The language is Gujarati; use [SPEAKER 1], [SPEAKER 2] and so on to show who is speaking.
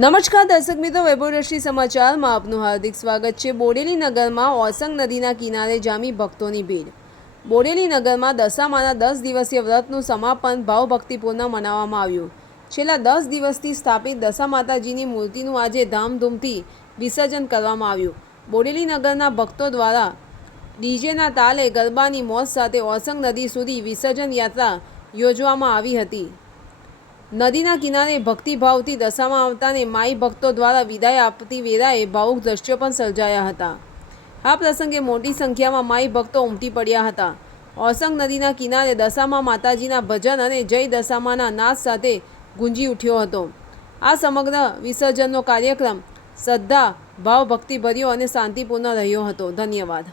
[SPEAKER 1] નમસ્કાર, દર્શક મિત્રો વૈભવરશ્રી સમાચારમાં આપનું હાર્દિક સ્વાગત છે. બોડેલી નગરમાં ઓસંગ નદીના કિનારે જામી ભક્તોની ભીડ. બોડેલી નગરમાં દશામાના દસ દિવસીય વ્રતનું સમાપન ભાવભક્તિપૂર્ણ મનાવવામાં આવ્યું. છેલ્લા દસ દિવસથી સ્થાપિત દશા માતાજીની મૂર્તિનું આજે ધામધૂમથી વિસર્જન કરવામાં આવ્યું. બોડેલી નગરના ભક્તો દ્વારા ડીજેના તાલે ગરબાની મોજ સાથે ઓસંગ નદી સુધી વિસર્જન યાત્રા યોજવામાં આવી હતી. નદીના કિનારે ભક્તિભાવથી દશામાં આવતાને માઈ ભક્તો દ્વારા વિદાય આપતી વેળાએ ભાવુક દ્રશ્યો પણ સર્જાયા હતા. આ પ્રસંગે મોટી સંખ્યામાં માઈ ભક્તો ઉમટી પડ્યા હતા. ઓસંગ નદીના કિનારે દશામાં માતાજીના ભજન અને જય દશામાના નાદ સાથે ગુંજી ઉઠ્યો હતો. આ સમગ્ર વિસર્જનનો કાર્યક્રમ શ્રદ્ધા ભાવ ભક્તિભર્યો અને શાંતિપૂર્ણ રહ્યો હતો. ધન્યવાદ.